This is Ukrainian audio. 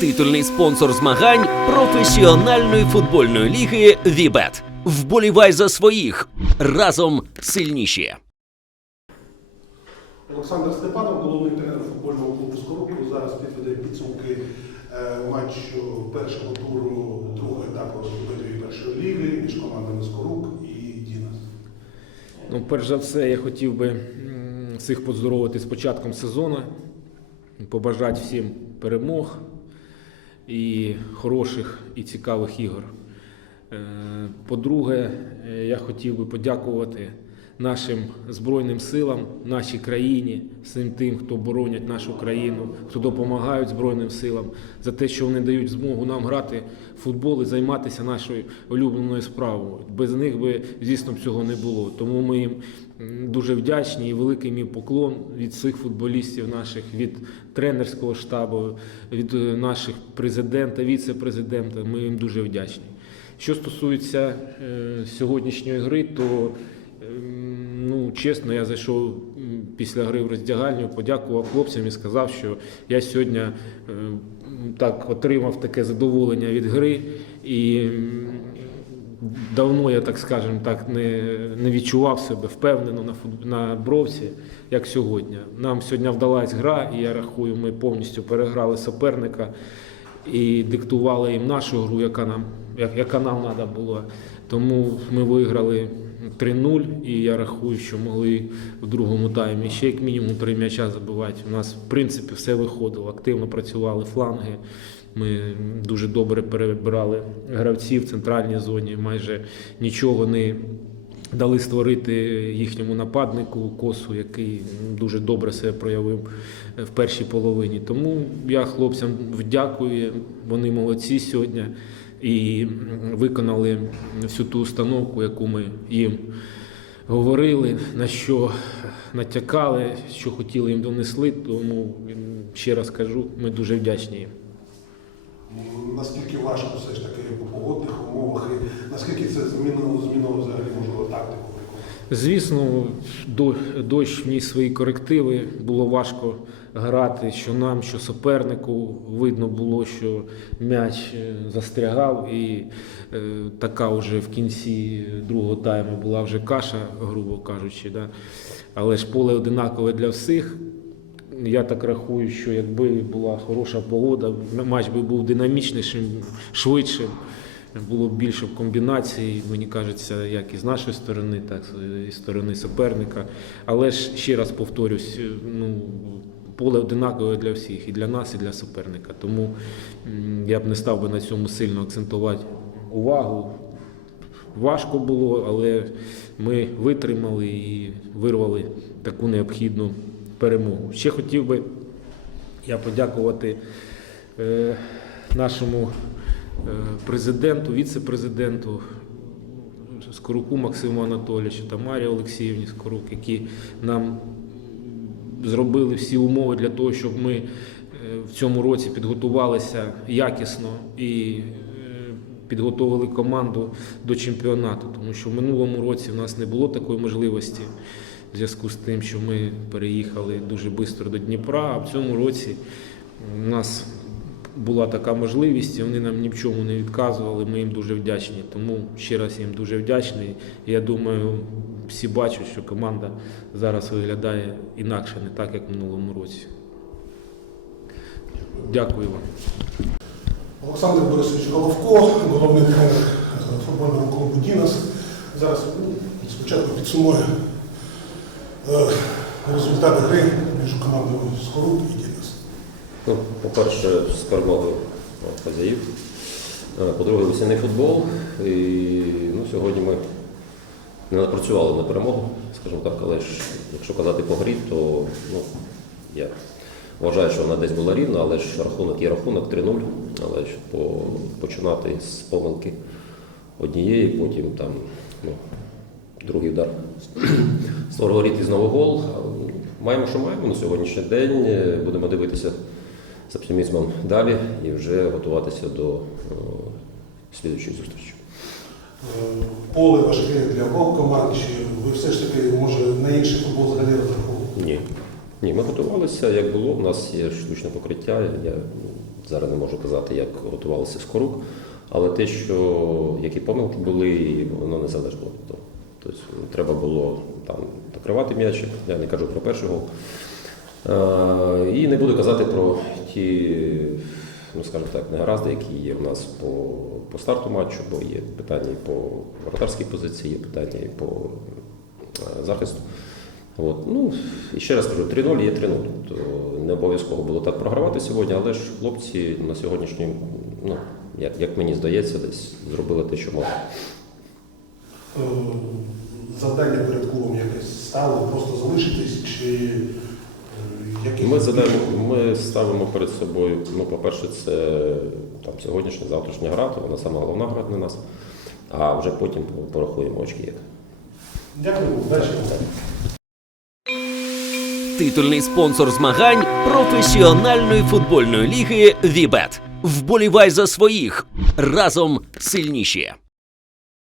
титульний спонсор змагань професіональної футбольної ліги Вібет. Вболівай за своїх разом сильніші. Олександр Степанов, головний тренер футбольного клубу Скорупів, зараз підведе підсумки е, матчу першого туру другого етапу битві першої ліги між командами Скорук і Дінас. Ну, перш за все, я хотів би всіх поздоровити з початком сезону, побажати всім перемог і хороших і цікавих ігор. Е, По-друге, е, я хотів би подякувати нашим Збройним силам, нашій країні, всім тим, хто боронять нашу країну, хто допомагають Збройним силам, за те, що вони дають змогу нам грати в футбол і займатися нашою улюбленою справою. Без них би, звісно, цього не було. Тому ми їм дуже вдячні і великий мій поклон від всіх футболістів наших, від тренерського штабу, від е, наших президента, віце-президента. Ми їм дуже вдячні. Що стосується е, сьогоднішньої гри, то чесно, я зайшов після гри в роздягальню, подякував хлопцям і сказав, що я сьогодні е, так отримав таке задоволення від гри. І давно я, так скажемо, так не, не відчував себе впевнено на, фут- на бровці, як сьогодні. Нам сьогодні вдалась гра, і я рахую, ми повністю переграли суперника і диктували їм нашу гру, яка нам, як- яка нам треба була. Тому ми виграли 3-0, і я рахую, що могли в другому таймі ще як мінімум три м'яча забивати. У нас, в принципі, все виходило. Активно працювали фланги. Ми дуже добре перебирали гравців в центральній зоні, майже нічого не дали створити їхньому нападнику косу, який дуже добре себе проявив в першій половині. Тому я хлопцям вдякую, вони молодці сьогодні і виконали всю ту установку, яку ми їм говорили, на що натякали, що хотіли їм донесли. Тому ще раз кажу, ми дуже вдячні їм. Наскільки важко все ж таки по погодних умовах і наскільки це змінило, змінило взагалі можливо тактику? Звісно, дощ вніс свої корективи. Було важко грати, що нам, що супернику. Видно було, що м'яч е, застрягав, і е, така вже в кінці другого тайму була вже каша, грубо кажучи. Да? Але ж поле одинакове для всіх. Я так рахую, що якби була хороша погода, матч би був динамічнішим, швидшим. Було більше комбінацій, мені кажеться, як і з нашої сторони, так і з сторони суперника. Але ж ще раз повторюсь, ну, поле одинакове для всіх, і для нас, і для суперника. Тому я б не став би на цьому сильно акцентувати увагу. Важко було, але ми витримали і вирвали таку необхідну перемогу. Ще хотів би я подякувати е, нашому е, президенту, віце-президенту Скоруку Максиму Анатолійовичу та Марії Олексіївні Скорук, які нам зробили всі умови для того, щоб ми е, в цьому році підготувалися якісно і е, підготовили команду до чемпіонату, тому що в минулому році в нас не було такої можливості в зв'язку з тим, що ми переїхали дуже швидко до Дніпра, а в цьому році у нас була така можливість, і вони нам ні в чому не відказували. Ми їм дуже вдячні. Тому ще раз їм дуже вдячний. Я думаю, всі бачать, що команда зараз виглядає інакше, не так, як в минулому році. Дякую вам. Олександр Борисович Головко, головний тренер е, футбольного клубу Дінас. Зараз ну, спочатку підсумує е, результати гри між командами Скорук і Дінас. Ну, по-перше, з перемогою хазяїв. Е, По-друге, весняний футбол. І ну, сьогодні ми не напрацювали на перемогу, скажімо так, але ж якщо казати по грі, то ну, я вважаю, що вона десь була рівна, але ж рахунок є рахунок 3-0. Але ж по, починати з помилки однієї, потім там ну, другий удар воріт і знову гол. Маємо, що маємо на сьогоднішній день. Е, Будемо дивитися з оптимізмом далі і вже готуватися до е, слідчої зустрічі. Е, Поле важке для обох команд, чи ви все ж таки може на інший футбол взагалі розраховували? Ні. Ні, ми готувалися, як було. У нас є штучне покриття. Я зараз не можу казати, як готувалися з корук, але те, що які помилки були, воно не залежало від того. Тобто треба було там накривати м'ячик, я не кажу про перший гол. Е, І не буду казати про ті, ну скажімо так, негаразди, які є у нас по, по старту матчу, бо є питання і по воротарській позиції, є питання і по е, захисту. От. Ну, і ще раз кажу, 3-0 є 3-0. Тобто не обов'язково було так програвати сьогодні, але ж хлопці на сьогоднішній, ну, як, як мені здається, десь зробили те, що могли. Е, Завдання перед клубом якесь стало, просто залишитись чи. Ми задаємо, ми ставимо перед собою, ну, по-перше, це там сьогоднішня, завтрашня гра, то вона сама головна гра для нас, а вже потім порахуємо очки. як. Дякую, удачі. Титульний спонсор змагань професіональної футбольної ліги Вібет. Вболівай за своїх разом сильніші.